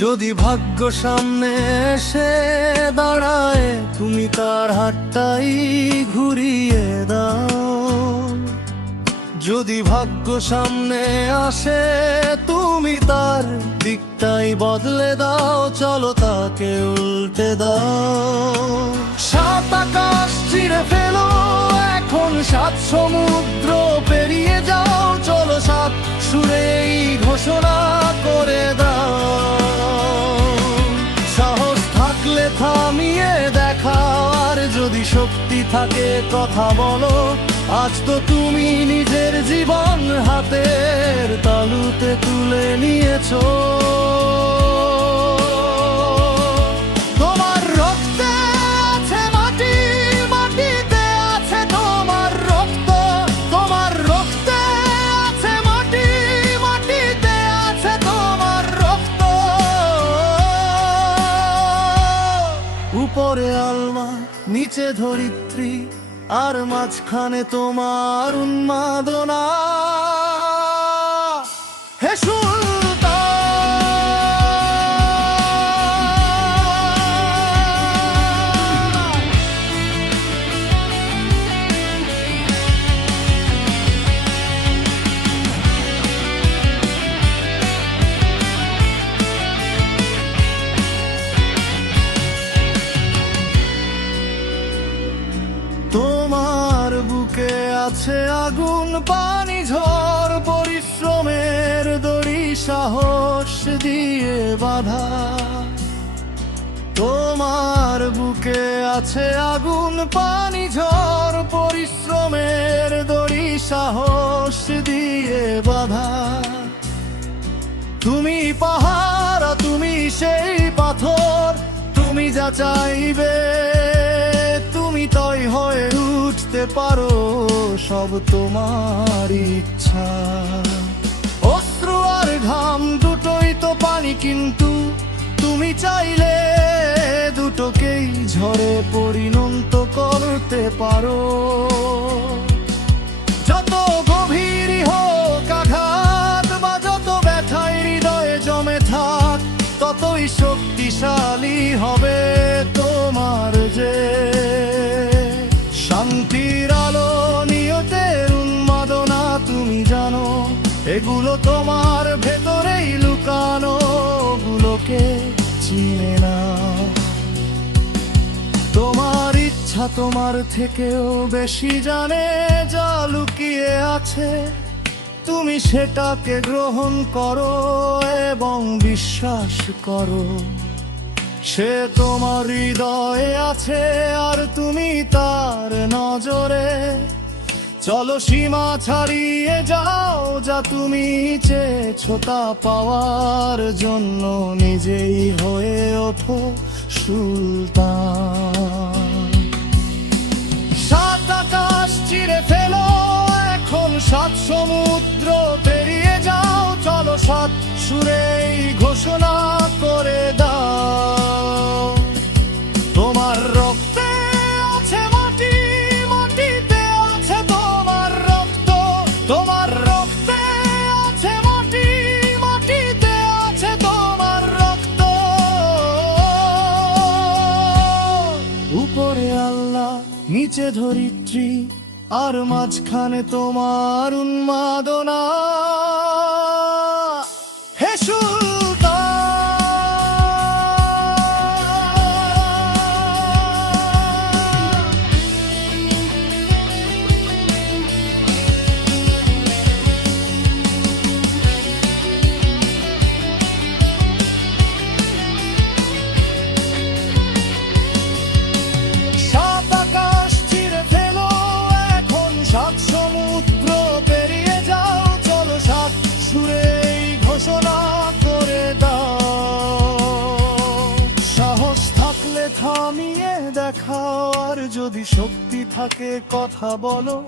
যদি ভাগ্য সামনে এসে দাঁড়ায়, তুমি তার হাতটাই ঘুরিয়ে দাও। যদি ভাগ্য সামনে আসে, তুমি তার দিকটাই বদলে দাও। চলো তাকে উল্টে দাও। সাত আকাশ চিরে ফেলো এখন, সাত সমুদ্র পেরিয়ে যাও। চলো সাত সুরে এই ঘোষণা করে দাও। সাহস থাকলে থামিয়ে দেখাও, আর যদি শক্তি থাকে কথা বলো। আজ তো তুমি নিজের জীবন হাতের তালুতে তুলে নিয়েছো। তোমার রক্তে আছে মাটি, মাটিতে আছে তোমার রক্ত। তোমার রক্তে আছে মাটি, মাটিতে আছে তোমার রক্ত। উপরে আলমা, নিচে ধরিত্রী, আর মাঝখানে তোমার উন্মাদনা। হে তোমার বুকে আছে আগুন, পানি, ঝড়, পরিশ্রমের দড়ি সাহস দিয়ে বাঁধা। তোমার বুকে আছে আগুন, পানি, ঝড়, পরিশ্রমের দড়ি সাহস দিয়ে বাঁধা। তুমি পাহাড়, তুমি সেই পাথর, তুমি যা চাইবে তুমি তাই হয়ে উঠতে পারো। সব তোমার ইচ্ছা। অশ্রু আর ঘাম দুটোই তো পানি, কিন্তু তুমি চাইলে দুটোকেই ঝড়ে পরিণত করতে পারো। যত গভীরই হোক আঘাত, বা যত ব্যথায় হৃদয়ে জমে থাক, ততই শক্তিশালী হবে তোমার যে। শান্তির আলো, নিয়তের উন্মাদনা, তুমি জানো এগুলো তোমার ভেতরেই লুকানো। গুলোকে চিনে না। তোমার ইচ্ছা তোমার থেকেও বেশি জানে। যা লুকিয়ে আছে তুমি সেটাকে গ্রহণ করো এবং বিশ্বাস করো। সে তোমার হৃদয়ে আছে, আর তুমি তার নজরে। চলো সীমা ছাড়িয়ে যাও, যা তুমি চেয়েছো তা পাওয়ার জন্য নিজেই হয়ে ওঠো সুলতান। সাত আকাশ চিরে ফেলো এখন, সাত সমুদ্র পেরিয়ে যাও। চলো সাত সুরে এই ঘোষণা করে দাও। তোমার রক্তে আছে মাটি, মাটিতে আছে তোমার রক্ত। তোমার রক্তে আছে মাটি, মাটিতে আছে তোমার রক্ত। উপরে আল্লাহ, নিচে ধরিত্রী, আর মাঝখানে তোমার উন্মাদনা। হে সাত আকাশ চিরে ফেলো এখন, সাত সমুদ্র পেরিয়ে যাও। চলো সাত সুরে এই ঘোষণা করে দাও। সাহস থাকলে থামিয়ে দেখাও, আর যদি শক্তি থাকে কথা বলো।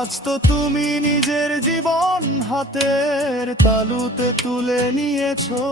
আজ তো তুমি নিজের জীবন হাতের তালুতে তুলে নিয়েছো।